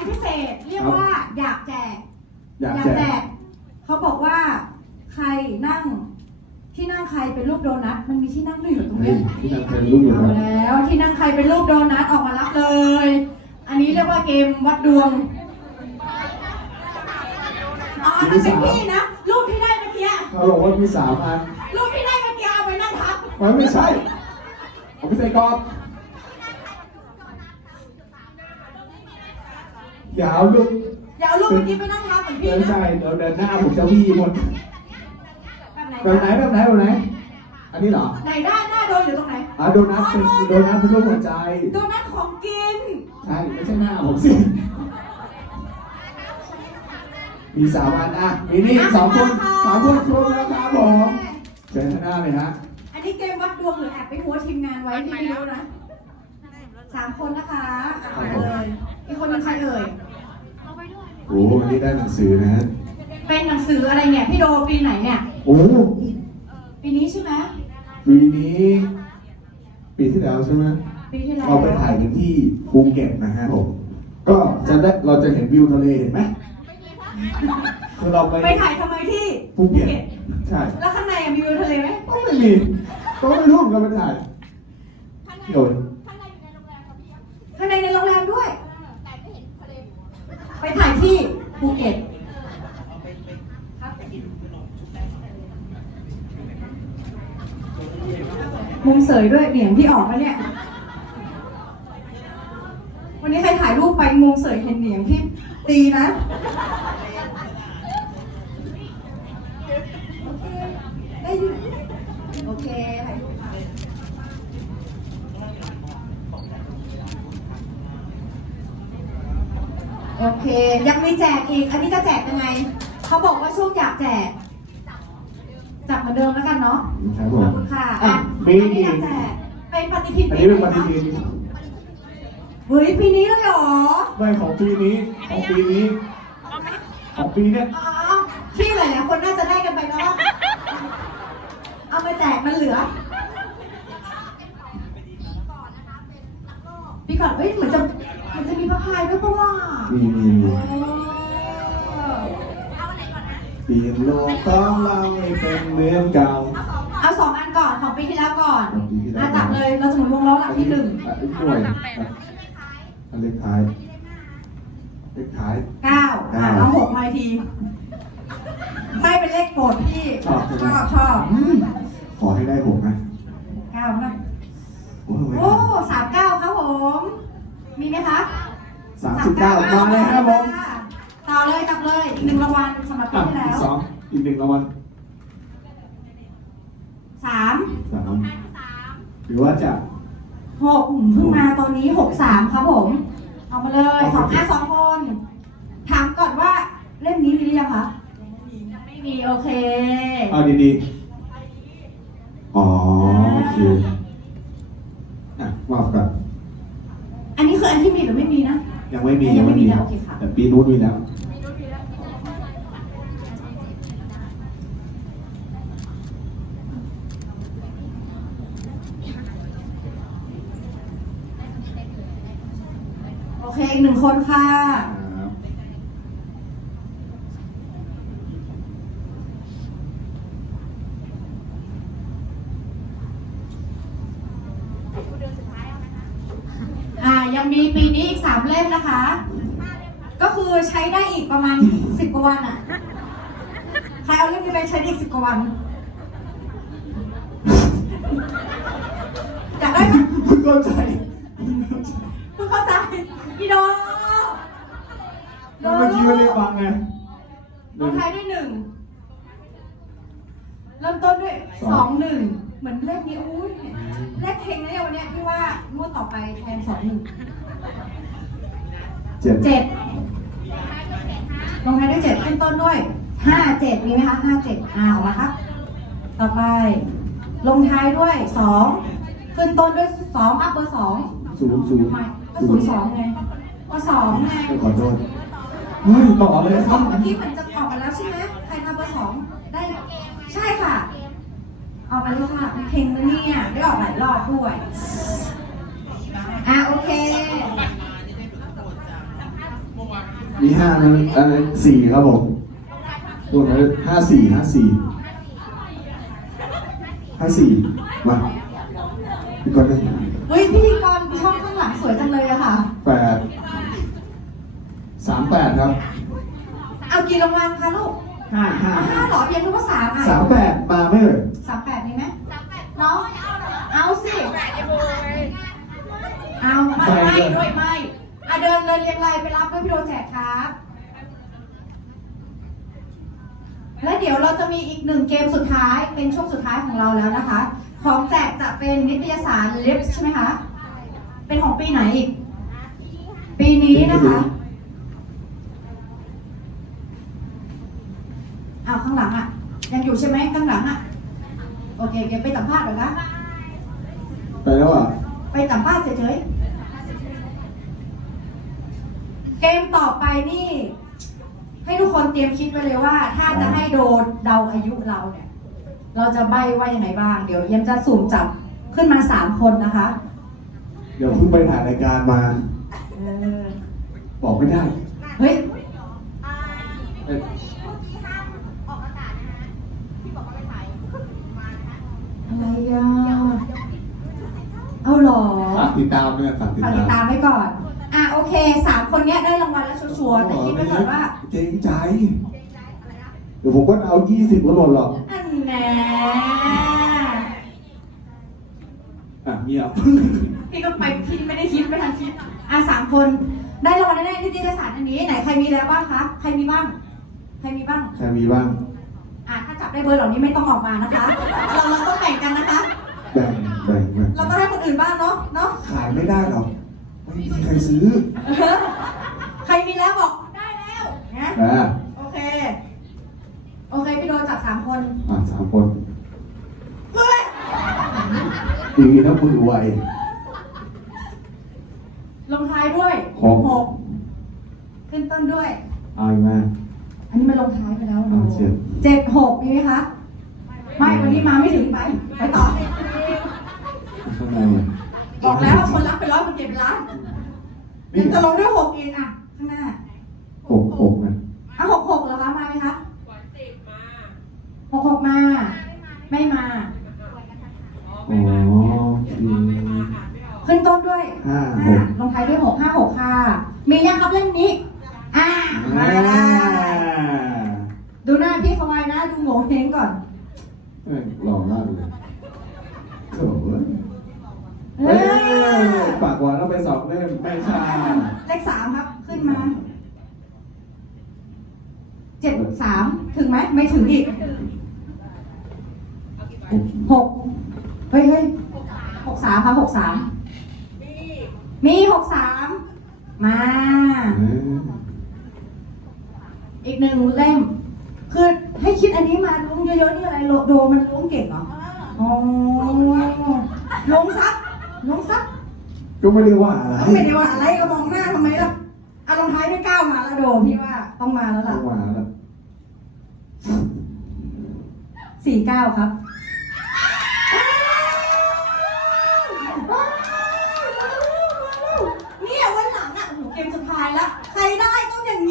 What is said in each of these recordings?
นพิเศษเรียกว่าอยากแจกอยากอยากแจแจกกเขาบอกว่าใครนั่งที่นั่งใครเป็นรูปโดนัทมันมีที่นั่งด้วยอยู่ตรงเฮ้ยเนี้ยที่นั่งเป็นรูปอยู่เอานะแล้วที่นั่งใครเป็นรูปโดนัทออกมารับเลย อันนี้เรียกว่าเกมวัดดวงอ๋ออันนั้นเป็นพี่นะรูปที่ได้เมื่อกี้เขาบอกว่ามีสามอันรูปที่ได้เมื่อกี้เอาไปนั่งทับมันไม่ใช่ผมไม่ใส่กรอบ อย่าเอาลูกอย่าเอารูปเมื่อกี้ไปนั่งทับเหมือนพี่ไม่นะใช่เดี๋ยวเดินหน้าผมจะวี่หมดแบบไหนแบบไหนแบบไหนแบบไหน อันนี้เหรอไหนได้หน้าโดนอยู่ตรงไหน อะโดนัทเป็นโดนัทเป็นรูปหัวใจ โดนัทของกิน ใช่ไม่ใช่หน้าผมสิมีสามอันอะมีนี่สองคนสามคนครบแล้วครับผมเชิญข้างหน้าเลยฮะอันนี้เกมวัดดวงหรือแอบไปหัวทีมงานไว้ที่ไม่รู้นะสามคนนะคะอะไปเลยอีกคนเป็นใครเอ่ย โอ้นี่ได้หนังสือนะฮะเป็นหนังสืออะไรเนี่ยพี่โดปีไหนเนี่ย โอ้ปีนี้ใช่ไหมปีนี้ ปีที่แล้วใช่ไหมปีที่แล้วเราไปถ่ายกันที่ภูเก็ตนะฮะผมก็จะได้เราจะเห็นวิวทะเลเห็นไหมคือเราไปไปถ่ายทำไมที่ภูเก็ตใช่แล้วข้างในอะมีวิวทะเลไหมก็ไม่มีก็ไม่รู้เหมือนกันไปถ่ายโดนข้างในในโรงแรมด้วย ไปถ่ายที่ภูเก็ตมุมเสยด้วยเหนียงที่ออกแล้วเนี่ย วันนี้ใครถ่ายรูปไปมุมเสยเห็นเหนียงที่ตีนะ โอเค ได้อยู่โอเคถ่ายรูปค่ะโอเค ยังมีแจกอีก อันนี้จะแจกยังไง เขาบอกว่าช่วงอยากแจก จับเหมือนเดิมแล้วกันเนาะ ครับผขอม บคุณค่ะอะอะมีอันนี้อยากแจก เป็นปฏิทินอันปีนี้เป็นไหปนฏิคะทินเฮ้ยปีนี้เลยเหรอไม่ของปีนี้ ของปีนี้ ของปีเนี้ยอ๋อที่หลายๆคนน่าจะได้กันไปแล้วอะเอามาแจกมันเหลือ พี่ก่อนเอ้ยเหมือนจะเหมันจะมีพระพายด้วยปะว่า มีมีมีเปลี่ยนโลกของเราให้เป็นเหมือนเก่าเอาสองอันก่อนของปีที่แล้วก่อนของปีที่แล้วอะจับเลยเราจะหมุนวงล้อหลักที่หนึ่งอันนี้หน่วยอันเลขท้าย เลขท้ายเก้าอะเก้าเอาหกมาอีกที ไม่เป็นเลขโปรดพี่ชอบชอบชอบอืมขอให้ได้หกนะเก้านะโอ้โหโอ้สามเก้าครับผม มีไหมคะ สามสิบเก้ามาเลยครับผมต่อเลยจับเลยอีกหนึ่งรางวัลสำหรับปีอะที่แล้อีกวสองอีกหนึ่งรางวัลสามสามหรือว่าจะ หกอืมเพิ่งมาตอนนี้หกสามครับผม เอามาเลยสองอะสองคนถามก่อนว่าเล่มนี้มีหรือยังคะยังไม่มีโอเค เอาดีๆ อ๋อ โอเค อะว่ากันอันนี้คืออันที่มีหรือไม่มีนะ ยังไม่มียังไม่มีแล้วโอเคค่ะแต่ปีนู้นมีแล้ว โอเคอีกหนึ่งคนค่ะ ครับ อ่ายังมีปีนี้อีกสามเล่มนะคะ ก็คือใช้ได้อีกประมาณสิบก ว่าวันอะ ใครเอาเล่มนี้ไปใช้ได้อีกสิบกว่าวัน อยากได้ไหมเพิ่งเข้าใจเพิ่งเข้าใจพี่โดโดเมื่อกี้ไม่ได้ฟังไงลงท้ายด้วยหนึ่ง เริ่มต้นด้วยสองหนึ่ง เหมือนเลขนี้อุ้ยเลขเฮงนะเนี่ยวันเนี้ยที่ว่างวดต่อไปแทนสองหนึ่งเจ็ดเจ็ด ลงท้ายด้วยเจ็ดขึ้นต้นด้วยห้าเจ็ดมีไหมคะห้าเจ็ดอ่าออกมาครับต่อไป ลงท้ายด้วยสองขึ้นต้นด้วยสองอัพเบอร์สองศูนย์ศูนย์ทำไมก็ศูนย์สองไงก็สองไงไม่ขอโทษเฮ้ยต่อเลยเบอร์คสรัอบงเมื่อกี้เหมือนจะออกมาแล้วใช่ไหมใครทำเบอร์สองได้ใช่ค่ะเอาไปเลยค่ะเพลงนะเนี่ยได้ออกหลายรอบด้วยอะโอเคเมีห้านั้นอะไรสี่ครับผมรวมแล้วห้าสี่ห้าสี่ห้าสี่มาพี่ก่อนเลยเฮ้ยพิธีกรช่องข้างหลังสวยจังเลยอะค่ะ แปดสามแปดครับเอากี่รางวัลคะลูกห้าห้าเอาห้าเหรอเพียงรู้ว่าสามอะสามแปดมาไม่เลย สามแปดมีไหมน้องเอาสิเอาไม่ไม่ด้วยไม่อะเดินเดินเรียงรายไปรับด้วยพี่โดแจกครับ และเดี๋ยวเราจะมีอีกหนึ่งเกมสุด ท้ายเป็นช่วงสุดท้ายของเราแล้วนะคะ ของแจกจะเป็นนิตยสาร Lips ใช่ไหมคะ เป็นของปีไหนอีก ปีนี้นะคะอ้าวข้างหลังอะ ยังอยู่ใช่ไหมข้างหลังอะ โอเคเดี๋ยวไปสัมภาษณ์เหรอคะไปแล้วอะ ไปสัมภาษณ์เฉยๆ เกมต่อไปนี่ให้ทุกคนเตรียมคิดไปเลยว่า ถ้าจะให้โดนเดาอายุเราเนี่ย เราจะใบว่ายังไงบ้าง เดี๋ยวเยี่ยมจะสุ่มจับขึ้นมาสามคนนะคะเดี๋ยวเพิ่งไปถ่ายรายการมา เออบอกไม่ได้เฮ้ย เอ้ยอะไรอะ เอาเหรอฝากติดตามด้วยฝากติดฝากตามติดตามไว้ก่อน อะโอเคสามคนเนี้ยได้รางวัลแล้วชัวร์ๆแต่คิดไว้ก่อนว่า เจ๊งใจ เดี๋ยวผมก็เอายี่สิบก็หล่นหรอกอัน แน่อะเงียบ พี่ก็ไปพี่ไม่ได้คิดไม่ทันคิดอะสามคนได้รางวัลแน่ๆนิตยสารอันนี้ไหนใครมีแล้วบ้างคะใครมีบ้าง ใครมีบ้าง ใครมีบ้าง อะถ้าจับได้เบอร์เหล่านี้ไม่ต้องออกมานะคะ เราเราต้องแบ่งกันนะคะ แบ่งแบ่งแบ่งเราต้องให้คนอื่นบ้างเนาะเนาะขายไม่ได้หรอกไม่มีใครซื้อ ใครมีแล้วบอกได้แล้วนะอ่าโอ เคโอเคพี่โดนจับสามคนอะสามคนเฮ้ยดีนะมือไว ลงท้ายด้วยหก หกขึ้นต้นด้วย เอาอีกไหมอันนี้มันลงท้ายไปแล้วอ่าเจ็ดเจ็ดหกมีไหมคะ ไม่วันนี้มาไม่ถึงไป ไปต่อ ข้างในอะบอกแล้วคนรับเป็นร้อยคนเก็บเป็นล้านยังจะลงด้วยหกเองอะ ข้างหน้าหกหกนะอะหกหกเหรอคะมาไหมคะ หกหกมา ไม่มา อ๋อโอเคขึ้นต้นด้วยห้าหกลงท้ายด้วยหกห้าหกค่ะ มียังครับเล่มนี้ อ่ามาอ่าได้ดูหน้าพี่เขาไว้นะ ดูโง่เฮงก่อน เอ้ยหล่อมากเลยโถ่เอ้ยเอเอ้อยปากหวานเอาไปสองเล่มไม่ใช่เลขสามครับ ขึ้นมา เจ็ดสามถึงไหม ไม่ถึงอีก หกเฮ้ยเฮ้ยหกสามค่ะหกสามมีหกสามมาเอ้ยอีกหนึ่งเล่ม คือให้คิดอันนี้มาลุงเยอะๆนี่อะไรโลโดมันลุงเก่งเหรออ๋อลุงซับลุงซับก็ไม่ได้ว่าอะไรไม่ได้ว่าอะไรก็มองหน้าทำไมล่ะเอารองท้ายด้วยเก้ามาแล้วโดพี่ว่าต้องมาแล้วต้ล่ะองมาแล้วสี่เก้าครับ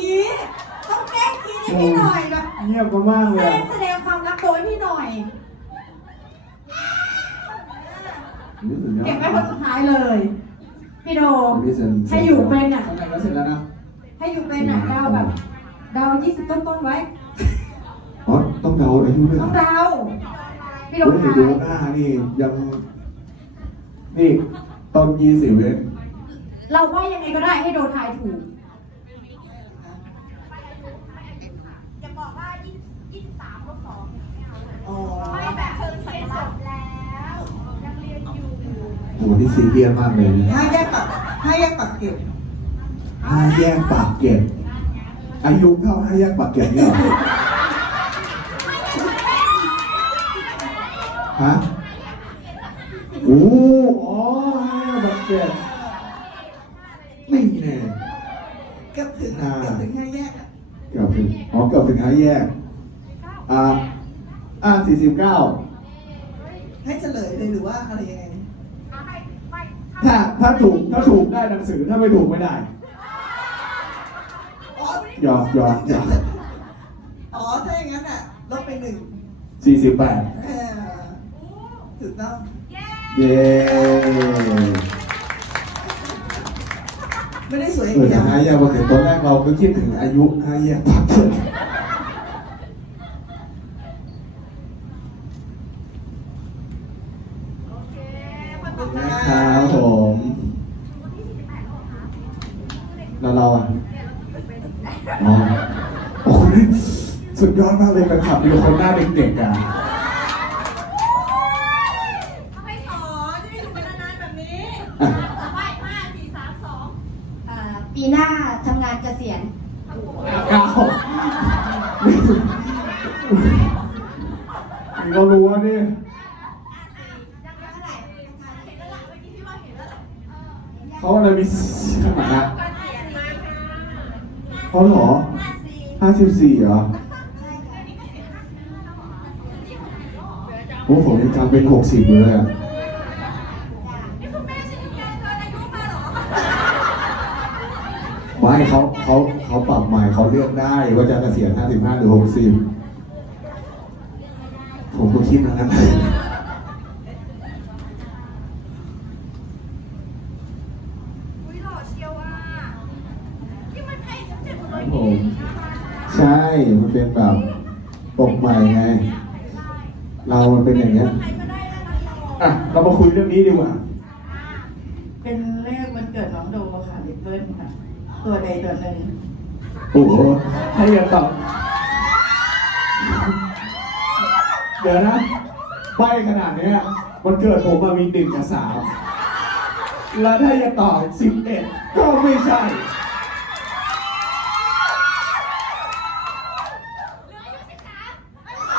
นี้ต้องแกล้งกินให้พี่หน่อยแบบเงียบก็มากแสเลยดอะงแสดงความรักโดยพี่หน่อยนี่สุดยอดเก็บไว้คนสุดท้ายเลย พี่โดนี่เสร็จให้อยู่เป็นอะข้างในก็เสร็จแล้วนะให้อยู่เป็นอะเดาแบบเดายี่สิบต้นๆไว้ อ๋อต้องเดาอายุด้วยเหรต้อองเดาพี่โดเฮ้ยทาดูยหน้านี่ยังนี่ตอนยี่สิบเองเราว่ายังไงก็ได้ให้โดทายถูก อย่าบอกว่ายี่สิบสามลบสอง อ๋อ ไม่แบบเธอเรียนจบแล้วยังเรียนอยู่โหนี่ซีเรียสมากเลยเนี่ยห้าแยกปักห้าแยกปักเก็บห้าแยกปากเกร็ดอายุเท่าห้าแยกปากเกร็ดเนี่ยเหรอฮะโอ้อ๋อห้าแยกปากเกร็ดนี่แน่เกือบถึงอ่าเกือบถึงห้าแยกอะเกือบถึงอ๋อเกือบถึงห้าแยกอ่า อ่าสี่สิบเก้าให้เฉลยเลยหรือว่าอะไรยังไงไม่ไม่ถ้าถ้าถูกถ้าถูกได้หนังสือถ้าไม่ถูกไม่ได้อ๋อหยอกหยอกหยอกอ๋อถ้าอย่างนั้นอะลบไปหนึ่งสี่สิบแปดเออถูกต้องเย้ไม่ได้สวยอเอย่างอเดีแต่ยวฮายาพอถึงตอนแรกเราก็คิดถึงอายุฮายาพักเกิด โอเคคนต่อไป นะครับผมแล้วเราอะอ๋อโอ้ย สุดยอดมากเลยแฟนคลับมีคนหน้าเด็กๆอะทำไมสอนจะได้อยู่กันนานๆแบบนี้อะไปห้าสี่สามสองอ่าปีหน้าทำงานเกษียณเก้านี่ก็รู้ว่านี่ยังไม่เท่าไหร่เห็นแล้วล่ะเมื่อกี้ที่ว่าเห็นแล้วล่ะเขาอะไรมีขนาดนะการเปลี่ยนมาค่ะเขาเหรอห้าสิบสี่เหรอ อ้ผมยังจำเป็นหกสิบอยู่เลยอะนี่คุณแม่ฉันยังแกเกินอายุมาเหรอไม่เขาเขาเขาปรับใหม่เขาเลือกได้ว่าจะเกษียณ55 หรือ 60 ผมก็คิดอย่างนั้นอุ้ยหล่อเชียวอะที่มันให้ฉันเจ็บหมดคเลรัยบผนี่มใช่ มันเป็นแบบปกใหม่ไง เรามันเป็นอย่างเงี้ยใครก็ได้แล้วนะเราอะเรามาคุยเรื่องนี้ดีกว่าเป็นเลขวันเกิดน้องโดค่ะลิปเปิ้ลค่ะ ตัวใดตัวหนึ่งโอ้โหให้อย่าตอบเดี๋ยวนะใบขนาดเนี้ยมันเกิดผมมามีหนึ่งกับสามแล้วถ้าจะตอบสิบเอ็ดก็ไม่ใช่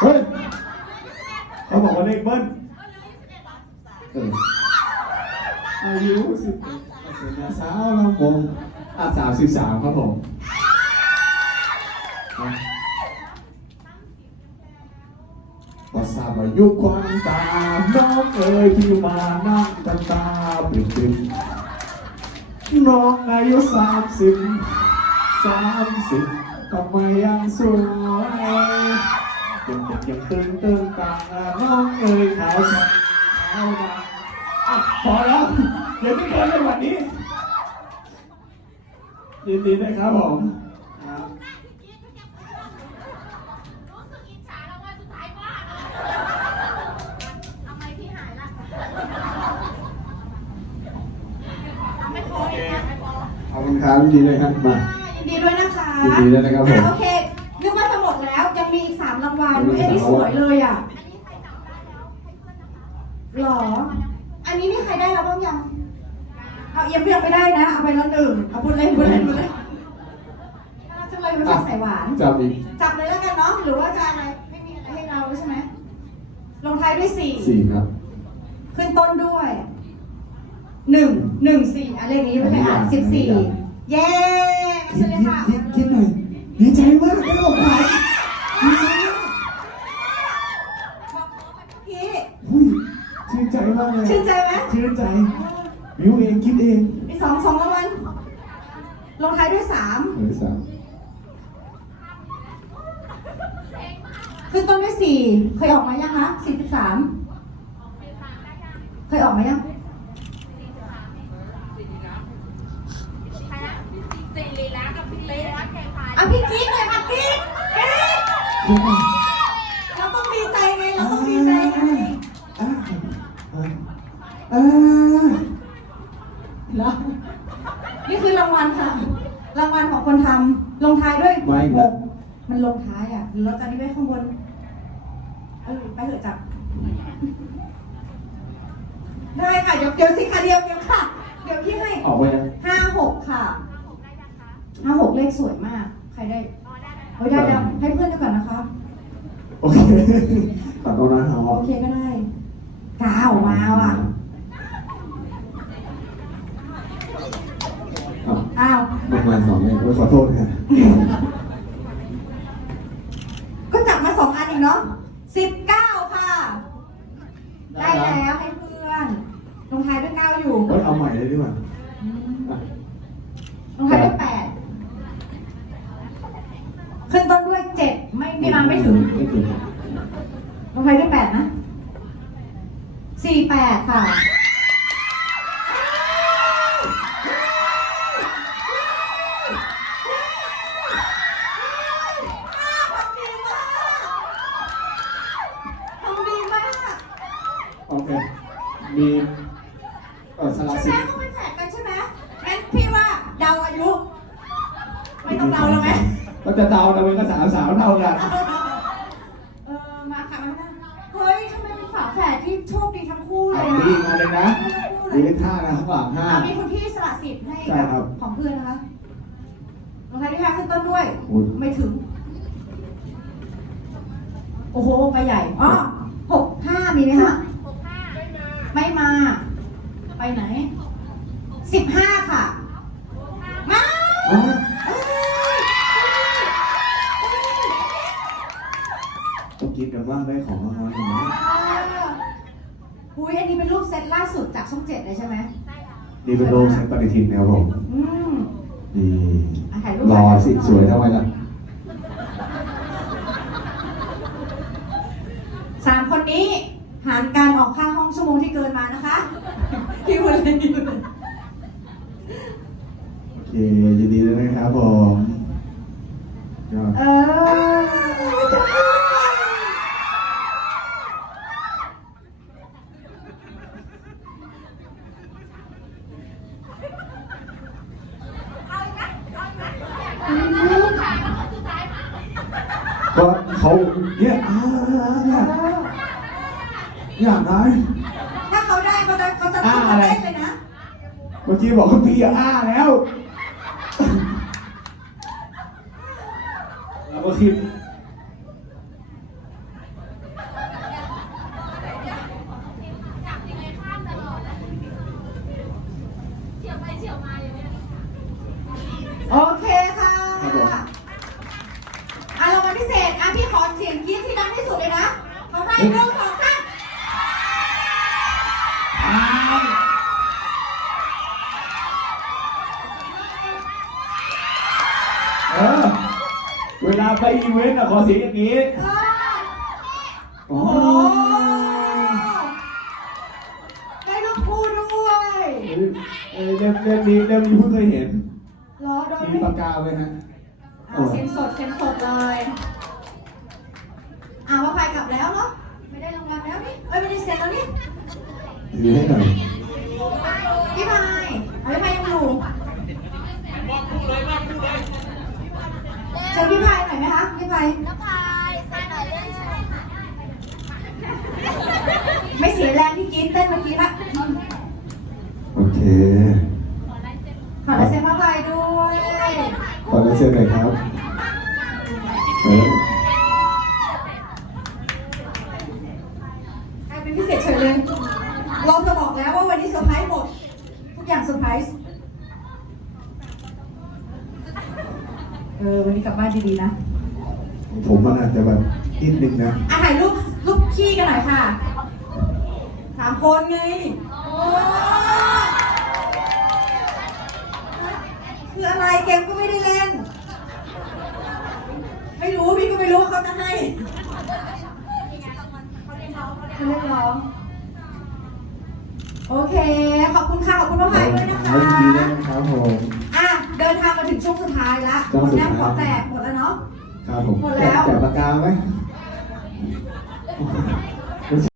เฮ้ย เขาบอกว่าเลขเบิ้ลเอออายุสิบเอ็ดเป็นนางสาวลำวงอะสามสิบสามครับผมอะพอทราบอายุควันตา น้องเอ๋ยที่มานั่งกันตาปริบปริบน้องอายุสามสิบสามสิบทำไมยังสวย ยังเด็กยังตึงตึงต่างอะน้องเอ๋ยขาวช้ำขาวดำอะพอแล้วเดี๋ยวไม่เกินในวันนี้ยินดีนะครับผมครับรู้สึกอิจฉาแล้วว่าสุดท้ายมากเลยทำไมพี่หายล่ะไม่พออีกนะไม่พอขอบคุณครับยินดีเลยครับมายินดีด้วยนะคะยินดีด้วยนะครับผมามรางวัลยังมีเอ้ยนี่สามสรางวัลวยเลยอะอันนี้ใครจับได้แล้วให้เพื่อนนะคะหรอ อันนี้นี่ใครได้แล้วบ้างยัง เอายังยังไม่ได้นะ เอาไปแล้วหนึ่งเอาพูดเล่นพูดเล่นพูดเล่นน่ารักจังเลยมันชอบใส่หวาน จับอีกจับเลยแล้วกันเนาะ หรือว่าจะอะไร ไม่มีอะไรให้เราใช่ไหม ลงท้ายด้วยสี่สี่ครับ ขึ้นต้นด้วย หนึ่ง หนึ่งสี่อะเลขนี้ไม่ใช่อะสิบสี่ เย้ไม่คิดใช่เลยคิดค่ะ คิดคิดหน่อยดีใจมากได้ของขวัญดีใจมาก พี่ อุ้ยชื่นใจมากเลย ชื่นใจไหม ชื่นใจ วิวเองคิดเองมีสองสองรางวัลลงท้ายด้วยสามหรือสามขึ้นต้นด้วยสี่เคยออกมายังคะสี่สิบสามเคยออกมายังใครนะสิริรักกับพี่เล็กรักแข่งขันอะพี่กิ๊กเลยค่ะกิ๊กกิ๊กเดี๋ยวก่อน คนทำลงท้ายด้วยไม่หนะ กมันลงท้ายอะหรือเราจะนี่ไว้ข้างบนเออไปเถอะจับ ได้ค่ะ เดี๋ยวเดี๋ยวสิค่ะเดี๋ยวเดี๋ยวค่ะ เดี๋ยวพี่ให้ออกไปยังห้าหกค่ะผมได้นะคะห้าหกเลขสวยมาก ใครได้อ๋อได้ได้เฮ้ยได้แล้วให้เพื่อนด้วยก่อนนะคะ โอเคตัดตรงนั้นเอาโอเคก็ได้เก้ามาว่ะ อะอ้าวลงมาสองเลยเออขอโทษค่ะก็จับมาสองอันอีกเนาะสิบเก้าค่ะ ได้แล้วให้เพื่อนลงท้ายด้วยเก้าอยู่เฮ้ยเอาใหม่เลยดีกว่าอะลงท้ายด้วยแปดพี่มาไม่ถึง ไม่ถึงลงท้ายด้วยแปดนะสี่แปดค่ะ ทำดีมาก โอเค มีเออสละ ใช่ไหม สิทธิ์ เขาเป็นแฝดกันใช่ไหมงั้นพี่ว่าเดาอายุ ไม่ต้องเดาแล้วไหม ก็จะเดาแต่เป็นก็สาวสาวเท่ากันเออมาค่ะมาค่ะเฮ้ยทำไมเป็นฝาแฝดที่โชคดีทั้งคู่เลเอายดีอะมาเลยนะดีเลขท่านะข้างหลังห้า อะมีคุณพี่สละสิทธิ์ให้ใช่ครับ ของเพื่อนนะคะลงท้ายด้วยห้าขึ้นต้นด้วย โอ้ยไม่ถึง โอ้โห ไปใหญ่ อ๋อหกห้ามีไหมคะหกห้าไม่มาไปไหน สิบห้าค่ะ มาอะเอ้ ต้องคิดกันว่าได้ของรางวัลไหมอุ้ยอันนี้เป็นรูปเซตล่าสุดจากช่องเจ็ดเลยใช่ไหมนี่เป็นโลกเซนปฏิทินนะครับผมอืมนี่อะถ่ายรูปรอสิสวยทำไมล่ะสามคนนี้หารการออกค่าห้องชั่วโมงที่เกินมานะคะพี่วันเลยพี่วันเลยโอเคยินดีด้วยนะครับผมยอด เออ เอาอีกนะเอาอี กนะลูกถ่ายรางวัลสุดท้ายมาก็เขาเนี่ยอ่าเนี่ยอยากได้ถ้าเขาได้เขาจะเขาจะอ่าขึ้นอะมาไรเต้นเลยนะ เมื่อกี้บอกว่าพี่อ่าแล้วเราก็คิด จับยังไงข้ามตลอดนะเฉียวไปเฉียวมาอย่างเงี้ย โอเคค่ะอะรางวัลพิเศษ อะพี่ขอเสียงกรี๊ดที่ดังที่สุดเลยนะเขาให้หนึ่งสองสามอ้าวเออเวลาไปอีเวนต์อะขอเสียงอย่างนี้เออโอ้โอ้โหได้ลูกคู่ด้วยเออเล่มเล่มนี้เล่มนี้เพิ่งเคยเห็นรอโดยมีไม่ปากกาไหมฮะ อะเซ็นสดเซ็นสดเลย อะว่าไปกลับแล้วเนาะ ไม่ได้รางวัลแล้วนี่ เอ้ยไม่ได้เซ็นแล้วนี่ถือให้หน่อยพี่พายเอาพี่พายยังอยู่เชิญพี่พายหน่อยไหมคะพี่พายน้ำพายใส่หน่อยได้ใช่ค่ะไม่เสียแรงที่กรีดเต้นเมื่อกี้ละโอเค ขอลายเซ็นพระพายด้วย ตอนนี้เซ็นหน่อยครับเออ กลายเป็นพิเศษเฉยเลย เราจะบอกแล้วว่าวันนี้เซอร์ไพรส์หมด ทุกอย่างเซอร์ไพรส์ เออ วันนี้กลับบ้านดีๆนะผมมันอาจจะแบบนิดนึงนะอะถ่ายรูปรูปขี้กันหน่อยค่ะสามคนไงโอ้คืออะไรเกมก็ไม่ได้เล่น ไม่รู้พี่ก็ไม่รู้ว่าเขาจะให้เขาเรียกร้องโอเค ขอบคุณค่ะ ขอบคุณน้องไผ่ด้วยนะคะยินดีด้วยนะครับผมอะ เดินทางมาถึงช่วงสุดท้ายละช่วงคนสุดแรท้ายกขอแจกหมดแล้วเนาะ ครับผมหมดแล้วแจกปากกาไหม